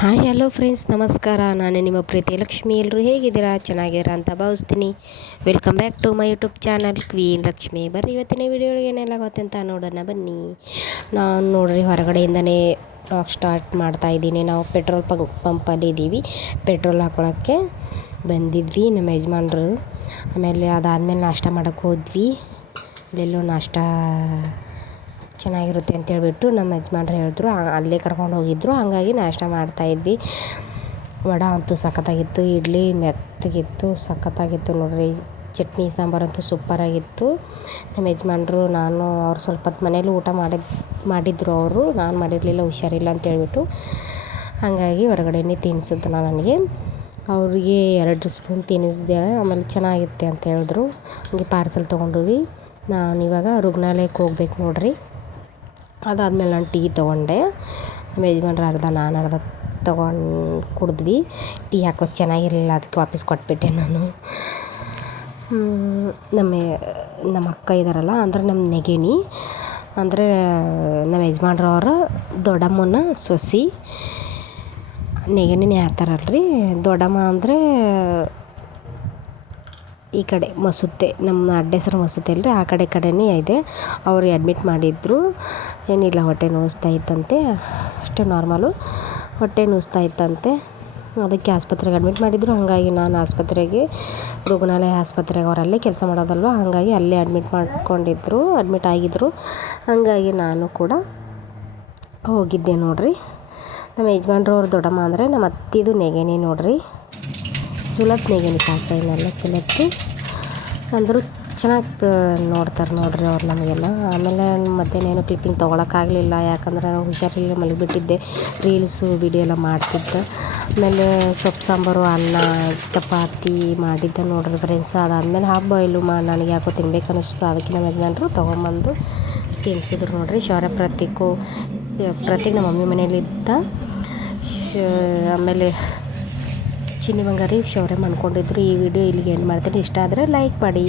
Hi hello friends, ನಮಸ್ಕಾರ. ನಾನು ನಿಮ್ಮ ಪ್ರೀತಿ ಲಕ್ಷ್ಮಿ. ಎಲ್ಲರೂ ಹೇಗಿದ್ದೀರಾ? ಚೆನ್ನಾಗಿದ್ದೀರಾ ಅಂತ ಭಾವಿಸ್ತೀನಿ. Welcome back to my YouTube channel queen Lakshmi. ಬರ್ರಿ ಇವತ್ತಿನ ವೀಡಿಯೋಗೆ ಏನೆಲ್ಲ ಆಗುತ್ತೆ ಅಂತ ನೋಡೋಣ ಬನ್ನಿ. ನಾನು ನೋಡ್ರಿ ಹೊರಗಡೆಯಿಂದನೇ ವ್ಲಾಗ್ ಸ್ಟಾರ್ಟ್ ಮಾಡ್ತಾಯಿದ್ದೀನಿ. ನಾವು ಪೆಟ್ರೋಲ್ ಪಂಪಲ್ಲಿ ಇದ್ದೀವಿ. ಪೆಟ್ರೋಲ್ ಹಾಕೊಳ್ಳೋಕ್ಕೆ ಬಂದಿದ್ವಿ ನಮ್ಮ ಯಜಮಾನ್ರು. ಆಮೇಲೆ ಅದಾದಮೇಲೆ ನಾಷ್ಟ ಮಾಡೋಕ್ಕೆ ಹೋದ್ವಿ. ಇಲ್ಲೆಲ್ಲೋ ನಾಷ್ಟ ಚೆನ್ನಾಗಿರುತ್ತೆ ಅಂತೇಳ್ಬಿಟ್ಟು ನಮ್ಮ ಯಜಮಾನ್ರು ಹೇಳಿದ್ರು, ಅಲ್ಲೇ ಕರ್ಕೊಂಡು ಹೋಗಿದ್ರು. ಹಾಗಾಗಿ ನಾಷ್ಟ ಮಾಡ್ತಾಯಿದ್ವಿ. ವಡೆ ಅಂತೂ ಸಖತ್ತಾಗಿತ್ತು, ಇಡ್ಲಿ ಮೆತ್ತಗಿತ್ತು, ಸಖತ್ತಾಗಿತ್ತು ನೋಡ್ರಿ. ಚಟ್ನಿ ಸಾಂಬಾರಂತೂ ಸೂಪರಾಗಿತ್ತು. ನಮ್ಮ ಯಜಮಾನ್ರು, ನಾನು ಅವ್ರು ಸ್ವಲ್ಪ ಹೊತ್ತು ಮನೇಲಿ ಊಟ ಮಾಡಿದ್ರು. ಅವರು ನಾನು ಮಾಡಿರಲಿಲ್ಲ, ಹುಷಾರಿಲ್ಲ ಅಂತೇಳ್ಬಿಟ್ಟು. ಹಾಗಾಗಿ ಹೊರಗಡೆನೇ ತಿನ್ನಿಸಿದ್ದು ನನಗೆ. ಅವ್ರಿಗೆ 2 ಸ್ಪೂನ್ ತಿನ್ನಿಸಿದೆ. ಆಮೇಲೆ ಚೆನ್ನಾಗಿತ್ತೆ ಅಂತ ಹೇಳಿದ್ರು. ಹಂಗೆ ಪಾರ್ಸೆಲ್ ತೊಗೊಂಡ್ವಿ. ನಾನು ಇವಾಗ ರುಗ್ನಾಲಯಕ್ಕೆ ಹೋಗ್ಬೇಕು ನೋಡ್ರಿ. ಅದಾದಮೇಲೆ ನಾನು ಟೀ ತೊಗೊಂಡೆ. ನಮ್ಮ ಯಜಮಾನ್ರು ಅರ್ಧ, ನಾನು ಅರ್ಧ ತೊಗೊಂಡು ಕುಡಿದ್ವಿ. ಟೀ ಹಾಕೋದು ಚೆನ್ನಾಗಿರಲಿಲ್ಲ, ಅದಕ್ಕೆ ವಾಪಸ್ ಕೊಟ್ಬಿಟ್ಟೆ ನಾನು. ನಮ್ಮ ಅಕ್ಕ ಇದ್ದಾರಲ್ಲ, ಅಂದರೆ ನಮ್ಮ ನೆಗೆಣಿ, ಅಂದರೆ ನಮ್ಮ ಯಜಮಾನ್ರವರ ದೊಡ್ಡಮ್ಮನ ಸೊಸೆ. ನೆಗೆಣಿನೇ ಹಾಕ್ತಾರಲ್ರಿ. ದೊಡ್ಡಮ್ಮ ಅಂದರೆ ಈ ಕಡೆ ಮಸುತ್ತೆ, ನಮ್ಮ ಅಡ್ಡೆಸರು ಮಸುತ್ತೆ ಅಲ್ರಿ, ಆ ಕಡೆನೇ ಇದೆ. ಅವರು ಅಡ್ಮಿಟ್ ಮಾಡಿದ್ರು. ಏನಿಲ್ಲ, ಹೊಟ್ಟೆ ನೋಯಿಸ್ತಾ ಇತ್ತಂತೆ, ಅಷ್ಟೇ ನಾರ್ಮಲು. ಹೊಟ್ಟೆ ನೋಯಿಸ್ತಾ ಇತ್ತಂತೆ, ಅದಕ್ಕೆ ಆಸ್ಪತ್ರೆಗೆ ಅಡ್ಮಿಟ್ ಮಾಡಿದ್ರು. ಹಾಗಾಗಿ ನಾನು ಆಸ್ಪತ್ರೆಗೆ, ರುಗ್ನಾಲಯ ಆಸ್ಪತ್ರೆಗೆ, ಅವರಲ್ಲೇ ಕೆಲಸ ಮಾಡೋದಲ್ವ, ಹಾಗಾಗಿ ಅಲ್ಲೇ ಅಡ್ಮಿಟ್ ಆಗಿದ್ದರು. ಹಾಗಾಗಿ ನಾನು ಕೂಡ ಹೋಗಿದ್ದೆ ನೋಡ್ರಿ. ನಮ್ಮ ಯಜಮಾನ್ರವ್ರ ದೊಡ್ಡಮ್ಮ ಅಂದರೆ ನಮ್ಮ ಅತ್ತಿದು ನೆಗೆಣಿ ನೋಡ್ರಿ. ಚುಲತ್ ನೆಗೆಣಿ, ಕಾಸ ಏನಲ್ಲ, ಚುಲತ್ತು ಅಂದರೂ ಚೆನ್ನಾಗಿ ನೋಡ್ತಾರೆ ನೋಡ್ರಿ ಅವ್ರು ನಮಗೆಲ್ಲ. ಆಮೇಲೆ ಮತ್ತೇನೇನು ಕ್ಲಿಪ್ಪಿಂಗ್ ತೊಗೊಳಕ್ಕಾಗಲಿಲ್ಲ, ಯಾಕಂದ್ರೆ ನಾನು ಹುಷಾರಿಲ್ಲ, ಮಲಗಿಬಿಟ್ಟಿದ್ದೆ. ರೀಲ್ಸು ವಿಡಿಯೋ ಎಲ್ಲ ಮಾಡ್ತಿದ್ದೆ. ಆಮೇಲೆ ಸೊಪ್ಪು ಸಾಂಬಾರು, ಅನ್ನ, ಚಪಾತಿ ಮಾಡಿದ್ದೆ ನೋಡ್ರಿ ಫ್ರೆಂಡ್ಸ್. ಅದಾದಮೇಲೆ ಹಾಫ್ ಬಾಯ್ಲು ನನಗೆ ಯಾಕೋ ತಿನ್ಬೇಕು ಅನ್ನಿಸ್ತು. ಅದಕ್ಕೆ ನಮ್ಮ ಯಜಮಾನ್ರು ತೊಗೊಂಬಂದು ತಿನ್ನಿಸಿದ್ರು ನೋಡ್ರಿ. ಪ್ರತೀಕ್ ನಮ್ಮ ಮಮ್ಮಿ ಮನೇಲಿದ್ದ. ಆಮೇಲೆ ಚಿನ್ನಿ ಬಂಗಾರಿ ಶೌರ್ಯ ಮಾಡ್ಕೊಂಡಿದ್ರು. ಈ ವಿಡಿಯೋ ಇಲ್ಲಿಗೆ ಎಂಡ್ ಮಾಡ್ತೀನಿ. ಇಷ್ಟ ಆದರೆ ಲೈಕ್ ಮಾಡಿ.